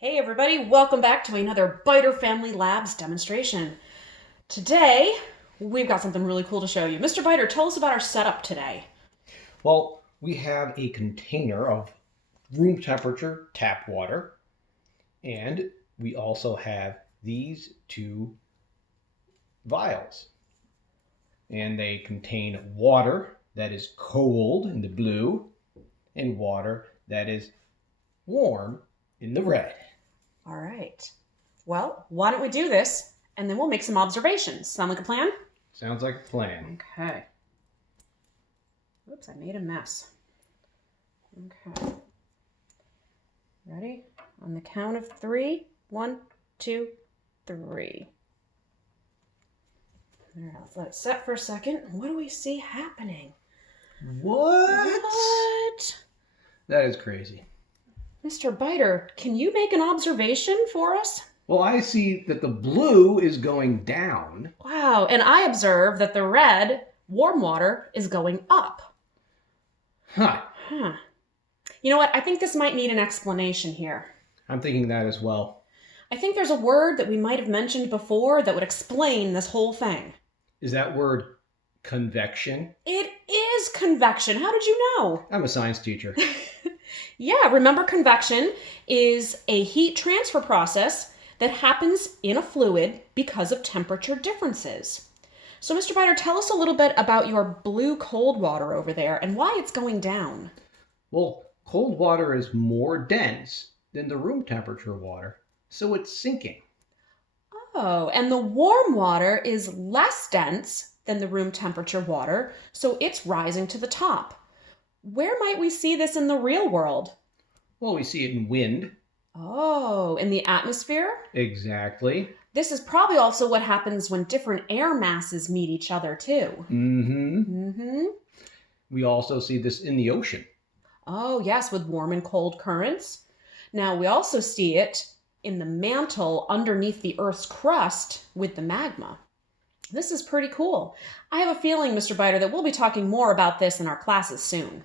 Hey everybody, welcome back to another Beiter Family Labs demonstration. Today, we've got something really cool to show you. Mr. Beiter, tell us about our setup today. Well, we have a container of room temperature tap water, and we also have these two vials. And they contain water that is cold in the blue and water that is warm in the red. All right. Well, why don't we do this, and then we'll make some observations. Sound like a plan? Sounds like a plan. Okay. Oops, I made a mess. Okay. Ready? On the count of three. 1, 2, 3. All right, let's let it set for a second. What do we see happening? What? That is crazy. Mr. Beiter, can you make an observation for us? Well, I see that the blue is going down. Wow, and I observe that the red, warm water, is going up. Huh. You know what? I think this might need an explanation here. I'm thinking that as well. I think there's a word that we might have mentioned before that would explain this whole thing. Is that word convection? It is convection. How did you know? I'm a science teacher. Yeah, remember convection is a heat transfer process that happens in a fluid because of temperature differences. So, Mr. Beiter, tell us a little bit about your blue cold water over there and why it's going down. Well, cold water is more dense than the room temperature water, so it's sinking. Oh, and the warm water is less dense than the room temperature water, so it's rising to the top. Where might we see this in the real world? Well, we see it in wind. Oh, in the atmosphere? Exactly. This is probably also what happens when different air masses meet each other, too. We also see this in the ocean. Oh, yes, with warm and cold currents. Now, we also see it in the mantle underneath the Earth's crust with the magma. This is pretty cool. I have a feeling, Mr. Beiter, that we'll be talking more about this in our classes soon.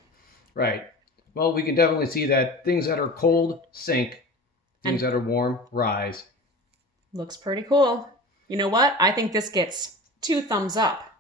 Right. Well, we can definitely see that things that are cold sink, things that are warm rise. Looks pretty cool. You know what? I think this gets 2 thumbs up.